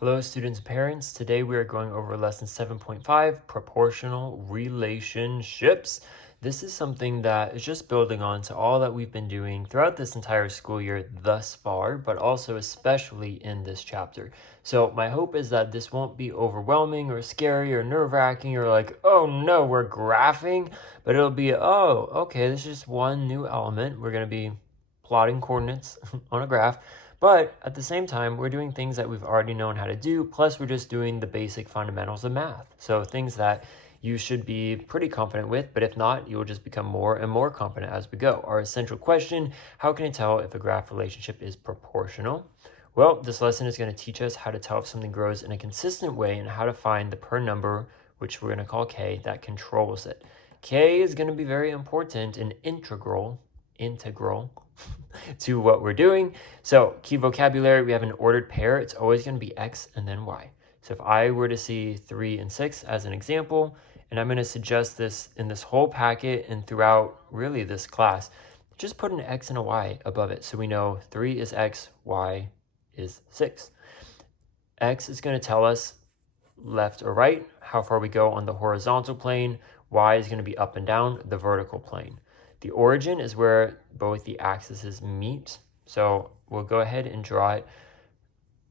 Hello students and parents. Today we are going over lesson 7.5, proportional relationships. This is something that is just building on to all that we've been doing throughout this entire school year thus far, but also especially in this chapter. So my hope is that this won't be overwhelming or scary or nerve-wracking or like, oh no, we're graphing, but it'll be, oh, okay, this is just one new element. We're going to be plotting coordinates on a graph. But at the same time, we're doing things that we've already known how to do, plus we're just doing the basic fundamentals of math. So things that you should be pretty confident with, but if not, you'll just become more and more confident as we go. Our essential question, how can I tell if a graph relationship is proportional? Well, this lesson is going to teach us how to tell if something grows in a consistent way and how to find the per number, which we're going to call k, that controls it. K is going to be very important and integral to what we're doing. So key vocabulary, we have an ordered pair. It's always going to be x and then y. So if I were to see 3 and 6 as an example, and I'm going to suggest this in this whole packet and throughout really this class, just put an x and a y above it so we know 3 is x, y is 6. X is going to tell us left or right, how far we go on the horizontal plane. Y is going to be up and down the vertical plane. The origin is where both the axes meet. So we'll go ahead and draw it.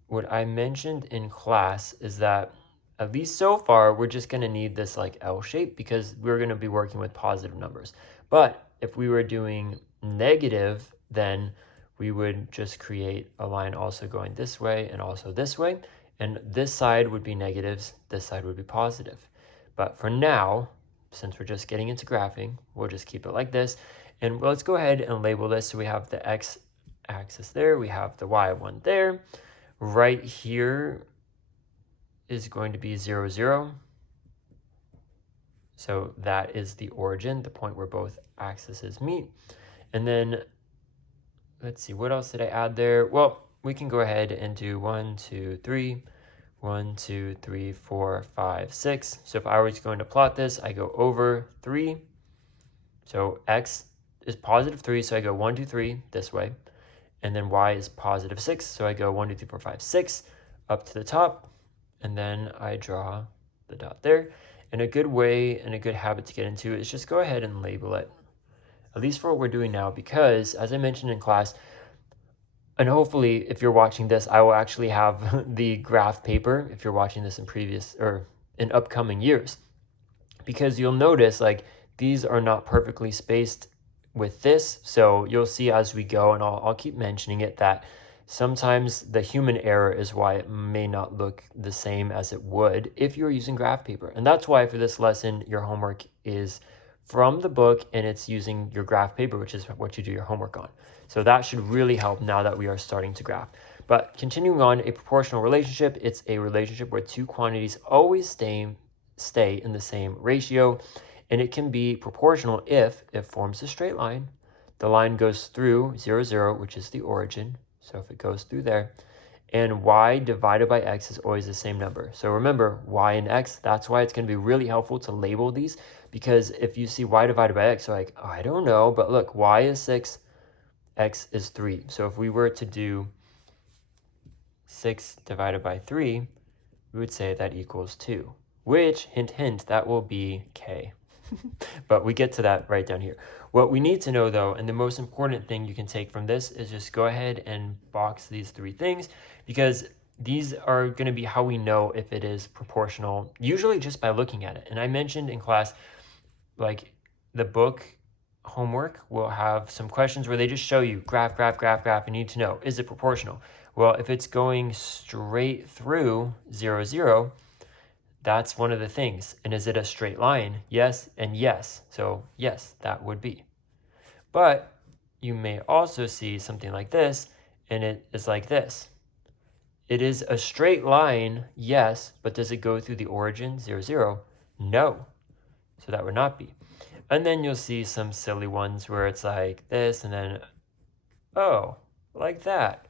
What I mentioned in class is that at least so far, we're just going to need this like L shape because we're going to be working with positive numbers. But if we were doing negative, then we would just create a line also going this way and also this way. And this side would be negatives, this side would be positive. But for now, since we're just getting into graphing, we'll just keep it like this. And let's go ahead and label this. So we have the x-axis there, we have the y one there. Right here is going to be 0, 0. So that is the origin, the point where both axes meet. And then, let's see, what else did I add there? Well, we can go ahead and do 1, 2, 3. 1, 2, 3, 4, 5, 6. So if I was going to plot this, I go over 3. So x is positive 3, so I go 1, 2, 3 this way. And then y is positive 6, so I go 1, 2, 3, 4, 5, 6 up to the top. And then I draw the dot there. And a good way and a good habit to get into is just go ahead and label it, at least for what we're doing now, because as I mentioned in class, and hopefully if you're watching this, I will actually have the graph paper if you're watching this in previous or in upcoming years, because you'll notice like these are not perfectly spaced with this. So you'll see as we go, and I'll keep mentioning it, that sometimes the human error is why it may not look the same as it would if you're using graph paper. And that's why for this lesson, your homework is from the book and it's using your graph paper, which is what you do your homework on. So that should really help now that we are starting to graph. But continuing on, a proportional relationship, it's a relationship where two quantities always stay in the same ratio. And it can be proportional if it forms a straight line. The line goes through 0, 0, which is the origin. So if it goes through there, and y divided by x is always the same number. So remember, y and x, that's why it's going to be really helpful to label these, because if you see y divided by x, you're like, oh, I don't know, but look, y is 6, x is 3. So if we were to do 6 divided by 3, we would say that equals 2, which, hint, hint, that will be k. But we get to that right down here. What we need to know though, and the most important thing you can take from this, is just go ahead and box these 3 things, because these are going to be how we know if it is proportional, usually just by looking at it. And I mentioned in class, like the book homework will have some questions where they just show you graph, graph, graph, graph, and you need to know, is it proportional? Well, if it's going straight through 0, 0, that's one of the things. And is it a straight line? Yes and yes. So yes, that would be. But you may also see something like this, and it is like this. It is a straight line, yes, but does it go through the origin, 0, 0? No. So that would not be. And then you'll see some silly ones where it's like this, and then, oh, like that.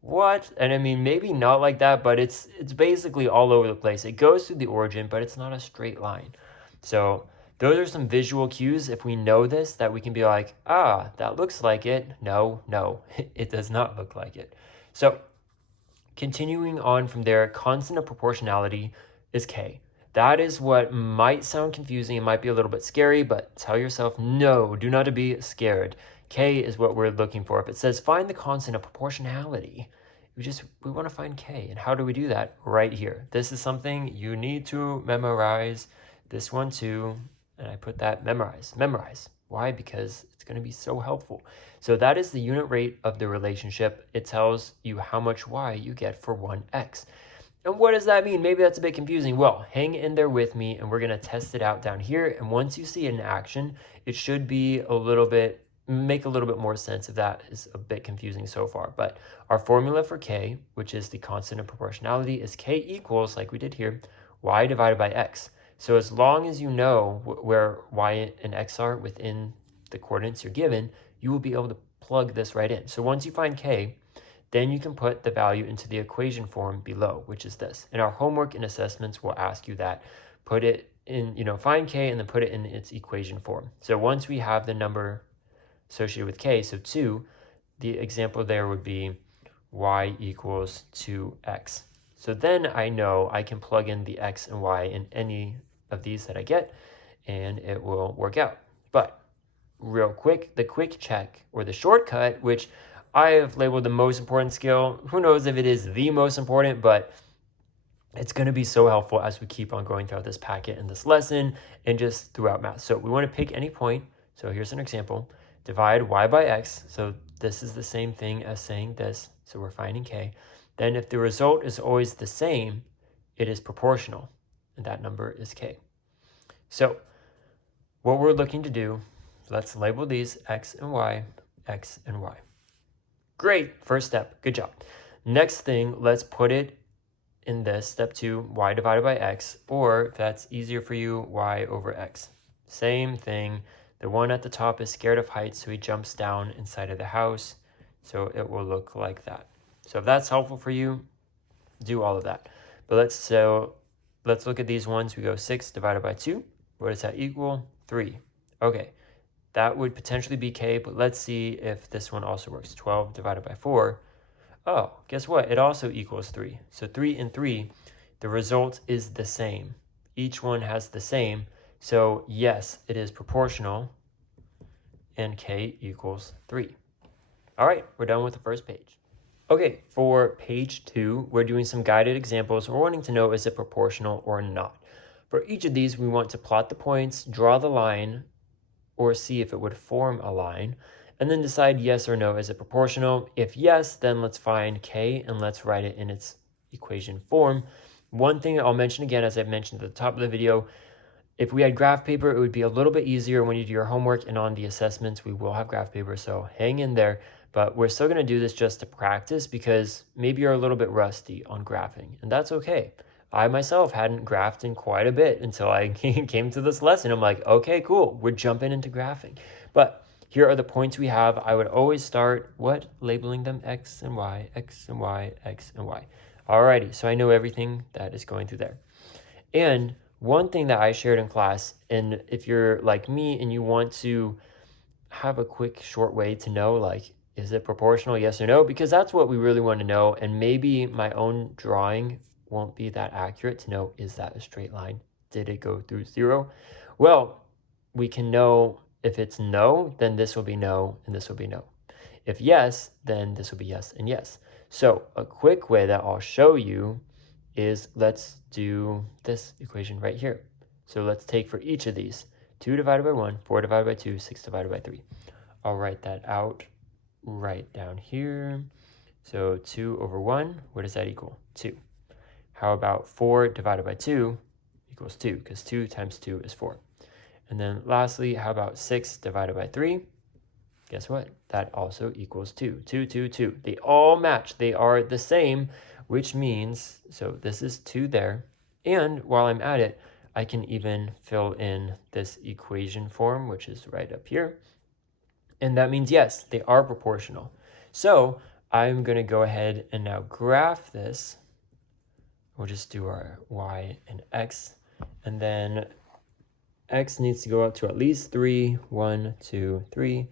What? And I mean, maybe not like that, but it's basically all over the place. It goes through the origin, but it's not a straight line. So those are some visual cues, if we know this, that we can be like, ah, that looks like it. No, it does not look like it. So Continuing on from there, constant of proportionality is k. That is what might sound confusing. It might be a little bit scary, but tell yourself, no, do not be scared. K is what we're looking for. If it says find the constant of proportionality, we want to find k. And how do we do that? Right here. This is something you need to memorize. This one too. And I put that memorize. Why? Because it's going to be so helpful. So that is the unit rate of the relationship. It tells you how much y you get for 1x. And what does that mean? Maybe that's a bit confusing. Well, hang in there with me and we're going to test it out down here. And once you see it in action, it should be make a little bit more sense if that is a bit confusing so far. But our formula for k, which is the constant of proportionality, is k equals, like we did here, y divided by x. So as long as you know where y and x are within the coordinates you're given, you will be able to plug this right in. So once you find k, then you can put the value into the equation form below, which is this. In our homework and assessments, we'll ask you that. Put it in, find k and then put it in its equation form. So once we have the number associated with k, so 2, the example there would be y equals 2x. So then I know I can plug in the x and y in any of these that I get, and it will work out. But real quick, the quick check or the shortcut, which I have labeled the most important skill. Who knows if it is the most important, but it's going to be so helpful as we keep on going throughout this packet and this lesson and just throughout math. So we want to pick any point. So here's an example. Divide y by x. So this is the same thing as saying this. So we're finding k. Then if the result is always the same, it is proportional. And that number is k. So what we're looking to do, let's label these x and y, x and y. Great, first step, good job. Next thing, let's put it in this, step 2, y divided by x, or if that's easier for you, y over x. Same thing, the one at the top is scared of heights, so he jumps down inside of the house, so it will look like that. So if that's helpful for you, do all of that. But let's look at these ones. We go 6 divided by 2. What does that equal? 3. Okay, that would potentially be k, but let's see if this one also works. 12 divided by 4. Oh, guess what? It also equals 3. So 3 and 3, the result is the same. Each one has the same. So yes, it is proportional, and k equals 3. All right, we're done with the first page. Okay, for page 2, we're doing some guided examples. We're wanting to know, is it proportional or not? For each of these, we want to plot the points, draw the line, or see if it would form a line, and then decide yes or no, is it proportional? If yes, then let's find k and let's write it in its equation form. One thing I'll mention again, as I mentioned at the top of the video, if we had graph paper, it would be a little bit easier when you do your homework, and on the assessments, we will have graph paper, so hang in there. But we're still going to do this just to practice because maybe you're a little bit rusty on graphing, and that's okay. I myself hadn't graphed in quite a bit until I came to this lesson. I'm like, okay, cool, we're jumping into graphing. But here are the points we have. I would always start, labeling them x and y, x and y, x and y. Alrighty, so I know everything that is going through there. And one thing that I shared in class, and if you're like me and you want to have a quick, short way to know, like, is it proportional, yes or no? Because that's what we really want to know. And maybe my own drawing won't be that accurate to know, is that a straight line? Did it go through 0? Well, we can know if it's no, then this will be no, and this will be no. If yes, then this will be yes and yes. So a quick way that I'll show you is, let's do this equation right here. So let's take for each of these, 2 divided by 1, 4 divided by 2, 6 divided by 3. I'll write that out right down here. So 2 over 1, what does that equal? 2. How about 4 divided by 2 equals 2, because 2 times 2 is 4. And then lastly, how about 6 divided by 3? Guess what? That also equals 2. 2, 2, 2. They all match. They are the same, which means, so this is 2 there. And while I'm at it, I can even fill in this equation form, which is right up here. And that means, yes, they are proportional. So I'm going to go ahead and now graph this. We'll just do our y and x. And then x needs to go up to at least 3. 1, 2, 3.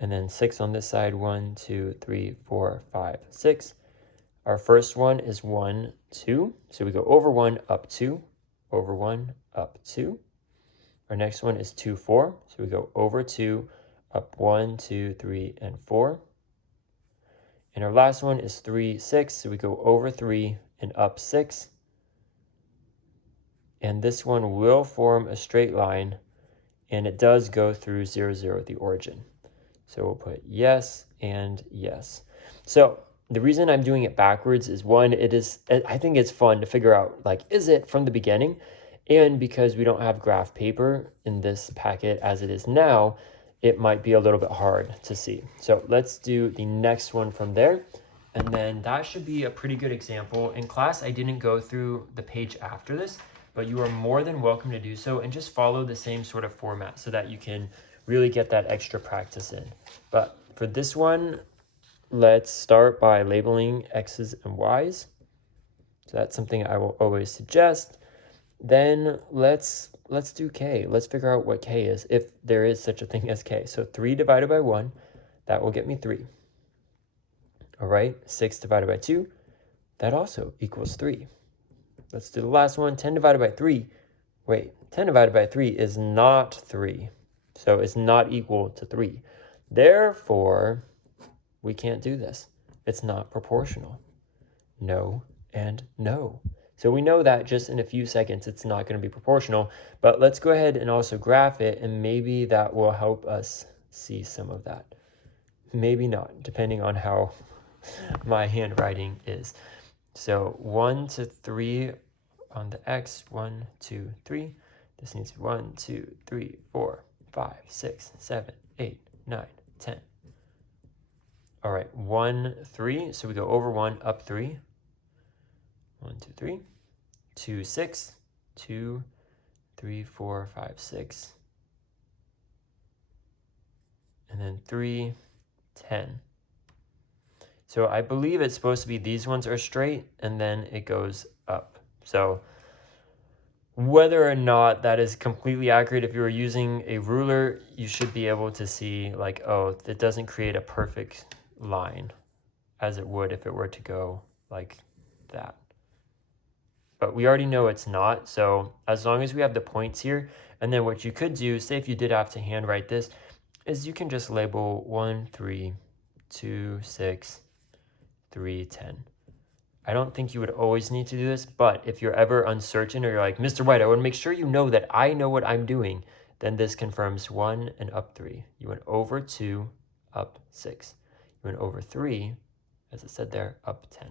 And then 6 on this side. 1, 2, 3, 4, 5, 6. Our first one is 1, 2. So we go over 1, up 2, over 1, up 2. Our next one is 2, 4. So we go over 2, up 1, 2, 3, and 4. And our last one is 3, 6. So we go over 3 and up 6. And this one will form a straight line, and it does go through 0, 0, the origin. So we'll put yes and yes. So the reason I'm doing it backwards is, one, I think it's fun to figure out, like, is it from the beginning? And because we don't have graph paper in this packet as it is now, it might be a little bit hard to see. So let's do the next one from there. And then that should be a pretty good example. In class, I didn't go through the page after this, but you are more than welcome to do so and just follow the same sort of format so that you can really get that extra practice in. But for this one, let's start by labeling X's and Y's. So that's something I will always suggest. Then let's do K. Let's figure out what K is, if there is such a thing as K. So 3 divided by 1, that will get me 3. All right, 6 divided by 2, that also equals 3. Let's do the last one, 10 divided by 3. Wait, 10 divided by 3 is not 3. So it's not equal to 3. Therefore, we can't do this. It's not proportional. No and no. So we know that just in a few seconds it's not going to be proportional, but let's go ahead and also graph it, and maybe that will help us see some of that. Maybe not, depending on how my handwriting is. So 1 to 3 on the X, 1, 2, 3. This needs to be 1, 2, 3, 4, 5, 6, 7, 8, 9, 10. All right, 1, 3. So we go over 1, up 3. 1, 2, 3. 2, 6. 2, 3, 4, 5, 6. And then 3, 10. So I believe it's supposed to be these ones are straight, and then it goes up. So whether or not that is completely accurate, if you were using a ruler, you should be able to see, like, oh, it doesn't create a perfect line as it would if it were to go like that. But we already know it's not. So as long as we have the points here, and then what you could do, say if you did have to handwrite this, is you can just label 1, 3, 2, 6, 3, 10. I don't think you would always need to do this, but if you're ever uncertain or you're like, Mr. White, I want to make sure you know that I know what I'm doing, then this confirms 1 and up 3. You went over 2, up 6. You went over 3, as it said there, up 10.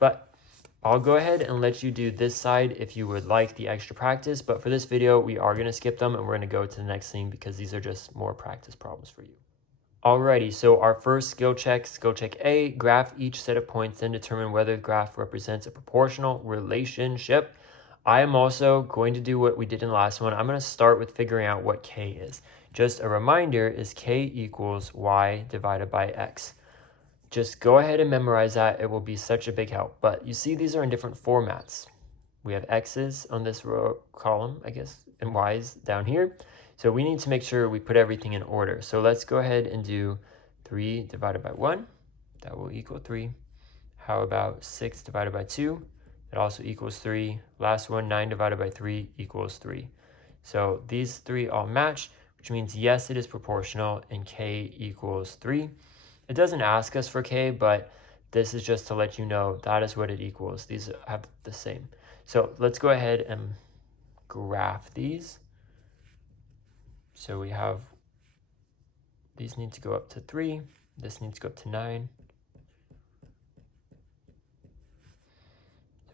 But I'll go ahead and let you do this side if you would like the extra practice, but for this video, we are going to skip them and we're going to go to the next thing because these are just more practice problems for you. Alrighty, so our first skill check A, graph each set of points, then determine whether the graph represents a proportional relationship. I am also going to do what we did in the last one. I'm going to start with figuring out what K is. Just a reminder is K equals Y divided by X. Just go ahead and memorize that. It will be such a big help. But you see these are in different formats. We have X's on this row column, I guess, and Y's down here. So we need to make sure we put everything in order. So let's go ahead and do 3 divided by 1. That will equal 3. How about 6 divided by 2? That also equals 3. Last one, 9 divided by 3 equals 3. So these 3 all match, which means yes, it is proportional, and K equals 3. It doesn't ask us for K, but this is just to let you know that is what it equals. These have the same. So let's go ahead and graph these. So we have, these need to go up to 3. This needs to go up to 9.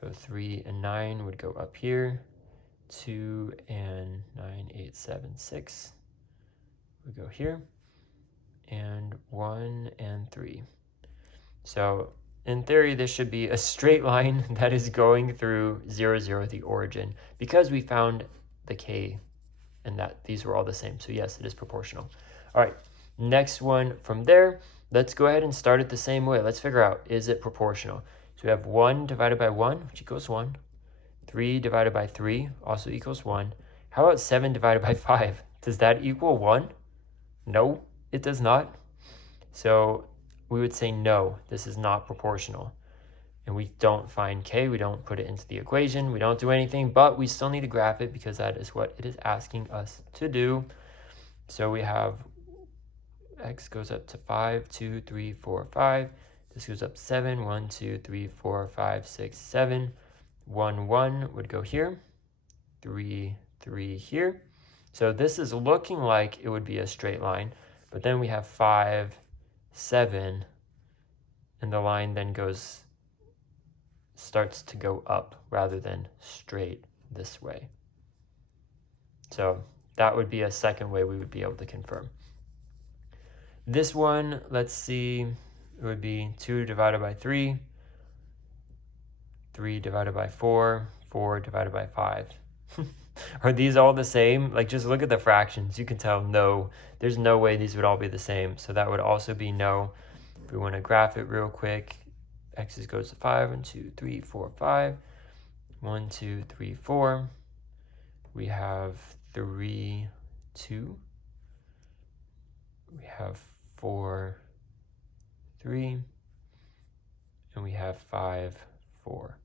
So 3 and 9 would go up here. 2 and 9, 8, 7, 6 would go here. And 1 and 3. So in theory, this should be a straight line that is going through 0, 0, the origin, because we found the K and that these were all the same. So yes, it is proportional. All right, next one from there, let's go ahead and start it the same way. Let's figure out, is it proportional? So we have 1 divided by 1, which equals 1. 3 divided by 3 also equals 1. How about 7 divided by 5? Does that equal 1? No, it does not. So we would say no, this is not proportional. and we don't find k, we don't put it into the equation, we don't do anything, but we still need to graph it because that is what it is asking us to do. So we have x goes up to 5, 2, 3, 4, 5. This goes up 7, 1, 2, 3, 4, 5, 6, 7. 1, 1 would go here. 3, 3 here. So this is looking like it would be a straight line, but then we have 5, 7, and the line then starts to go up rather than straight this way. So that would be a second way we would be able to confirm. This one, let's see, it would be 2 divided by 3, 3 divided by 4, 4 divided by 5. Are these all the same? Like, just look at the fractions. You can tell no, there's no way these would all be the same. So that would also be no. If we want to graph it real quick, x goes to 5, 1, 2, 3, 4, 5. 1, 2, 3, 4. We have 3, 2. We have 4, 3. And we have 5, 4.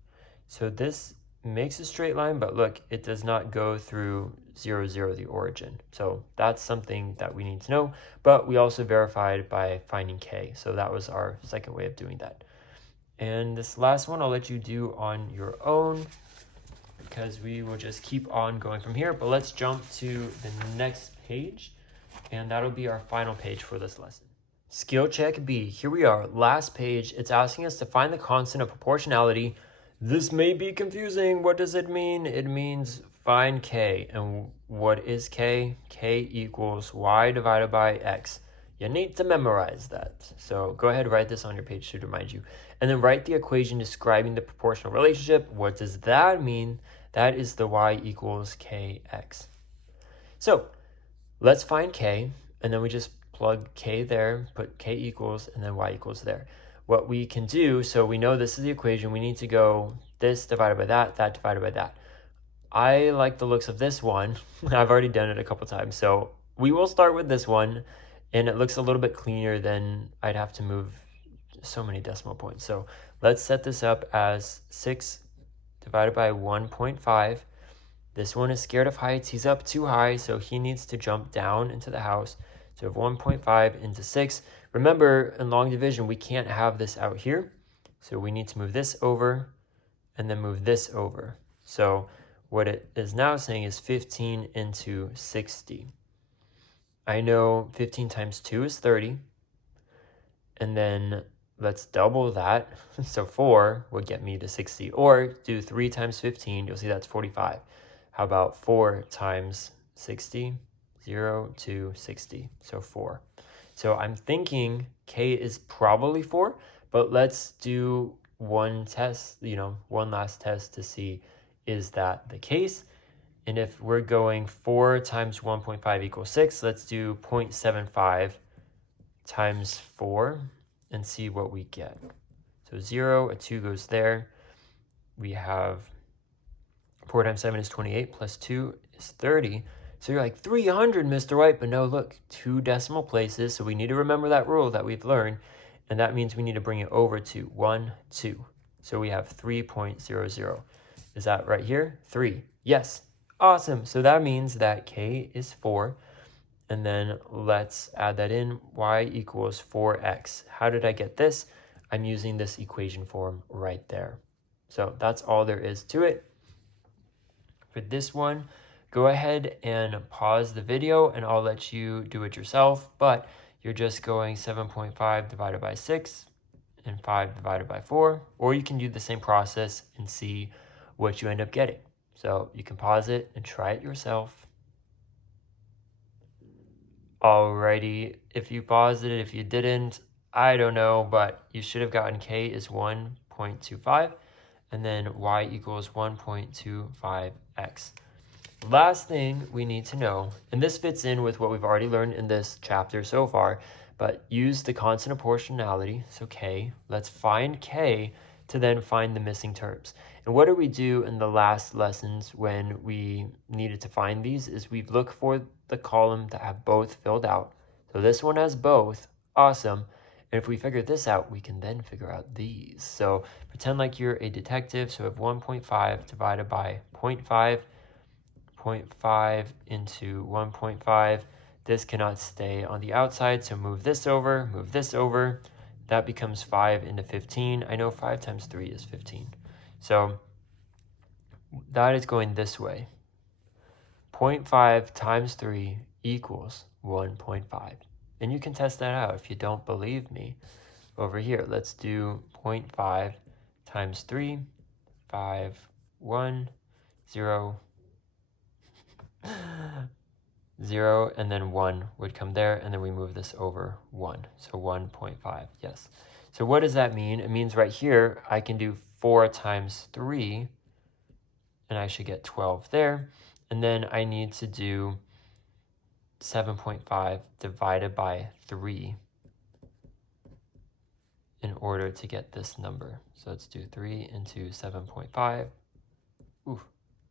So this makes a straight line, but look, it does not go through 0, 0, the origin. So that's something that we need to know, but we also verified by finding k. So that was our second way of doing that. And this last one I'll let you do on your own because we will just keep on going from here. But let's jump to the next page, and that'll be our final page for this lesson. Skill check B. Here we are, last page. It's asking us to find the constant of proportionality. This may be confusing. What does it mean? It means find k. And what is k? K equals y divided by x. You need to memorize that. So go ahead, write this on your page to remind you. And then write the equation describing the proportional relationship. What does that mean? That is the y equals kx. So let's find k, and then we just plug k there, put k equals, and then y equals there. What we can do, so we know this is the equation, we need to go this divided by that, that divided by that. I like the looks of this one. I've already done it a couple times, so we will start with this one, and it looks a little bit cleaner than I'd have to move so many decimal points. So let's set this up as 6 divided by 1.5. This one is scared of heights. He's up too high, so he needs to jump down into the house. So 1.5 into 6. Remember, in long division, we can't have this out here. So we need to move this over and then move this over. So what it is now saying is 15 into 60. I know 15 times 2 is 30. And then let's double that. So 4 would get me to 60. Or do 3 times 15. You'll see that's 45. How about 4 times 60? 0 to 60. So 4. So I'm thinking k is probably 4. But let's do one test, one last test to see, is that the case? And if we're going 4 times 1.5 equals 6, let's do 0.75 times 4 and see what we get. So 0, a 2 goes there. We have 4 times 7 is 28, plus 2 is 30. So you're like, 300, Mr. White. But no, look, 2 decimal places. So we need to remember that rule that we've learned. And that means we need to bring it over to 1, 2. So we have 3.00. Is that right here? 3. Yes. Awesome. So that means that k is 4. And then let's add that in. Y equals 4x. How did I get this? I'm using this equation form right there. So that's all there is to it. For this one, go ahead and pause the video and I'll let you do it yourself. But you're just going 7.5 divided by 6 and 5 divided by 4. Or you can do the same process and see what you end up getting. So you can pause it and try it yourself. Alrighty, if you paused it, if you didn't, I don't know, but you should have gotten k is 1.25 and then y equals 1.25x. Last thing we need to know, and this fits in with what we've already learned in this chapter so far, but use the constant of proportionality, so k. Let's find k to then find the missing terms. And what do we do in the last lessons when we needed to find these is we look for the column that have both filled out. So this one has both, awesome. And if we figure this out, we can then figure out these. So pretend like you're a detective. So we have 1.5 divided by 0.5, 0.5 into 1.5. This cannot stay on the outside, so move this over, move this over. That becomes 5 into 15. I know 5 times 3 is 15. So that is going this way. 0.5 times 3 equals 1.5. And you can test that out if you don't believe me. Over here, let's do 0.5 times 3, 5, 1, 0, 0, and then 1 would come there, and then we move this over 1. So 1.5, yes. So what does that mean? It means right here, I can do 4 times 3, and I should get 12 there. And then I need to do 7.5 divided by 3 in order to get this number. So let's do 3 into 7.5. Ooh,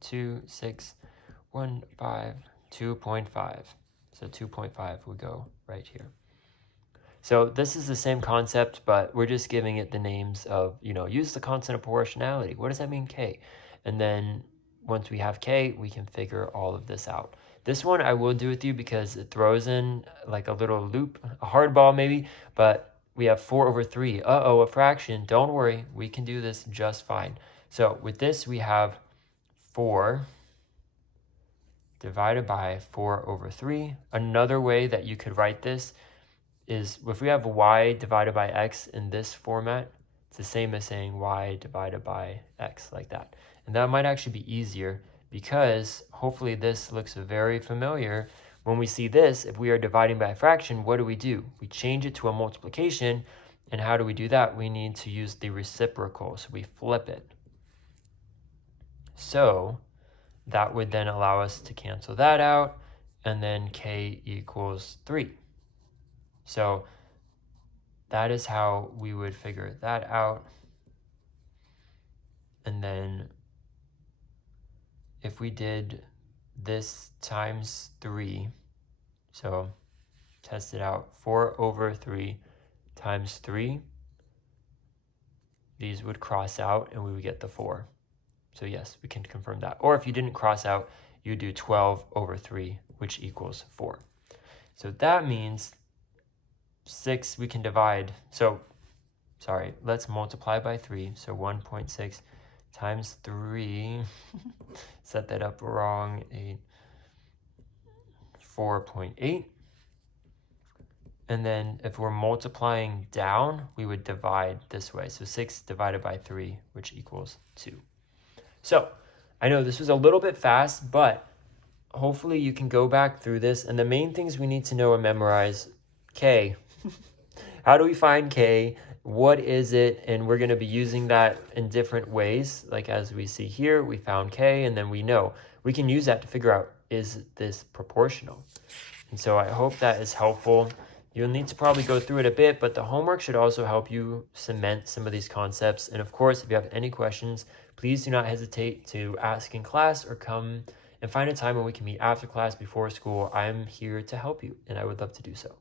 2, 6, 1, 5, 2.5. So 2.5 would go right here. So this is the same concept, but we're just giving it the names of, use the constant of proportionality. What does that mean, k? And then once we have k, we can figure all of this out. This one I will do with you because it throws in like a little loop, a hardball maybe, but we have 4 over 3. Uh-oh, a fraction. Don't worry, we can do this just fine. So with this, we have 4 divided by 4 over 3. Another way that you could write this is if we have y divided by x in this format, it's the same as saying y divided by x like that. And that might actually be easier because hopefully this looks very familiar. When we see this, if we are dividing by a fraction, what do? We change it to a multiplication. And how do we do that? We need to use the reciprocal. So we flip it. So that would then allow us to cancel that out. And then k equals 3. So that is how we would figure that out. And then if we did this times 3, so test it out, 4 over 3 times 3, these would cross out and we would get the 4. So yes, we can confirm that. Or if you didn't cross out, you do 12 over 3, which equals 4. So that means 6 we can divide. So, sorry, let's multiply by 3. So 1.6 times 3, set that up wrong, 4.8. And then if we're multiplying down, we would divide this way. So 6 divided by 3, which equals 2. So I know this was a little bit fast, but hopefully you can go back through this. And the main things we need to know and memorize: k. How do we find k? What is it? And we're going to be using that in different ways. Like as we see here, we found k, and then we know. We can use that to figure out, is this proportional? And so I hope that is helpful. You'll need to probably go through it a bit, but the homework should also help you cement some of these concepts. And of course, if you have any questions, please do not hesitate to ask in class or come and find a time when we can meet after class, before school. I'm here to help you, and I would love to do so.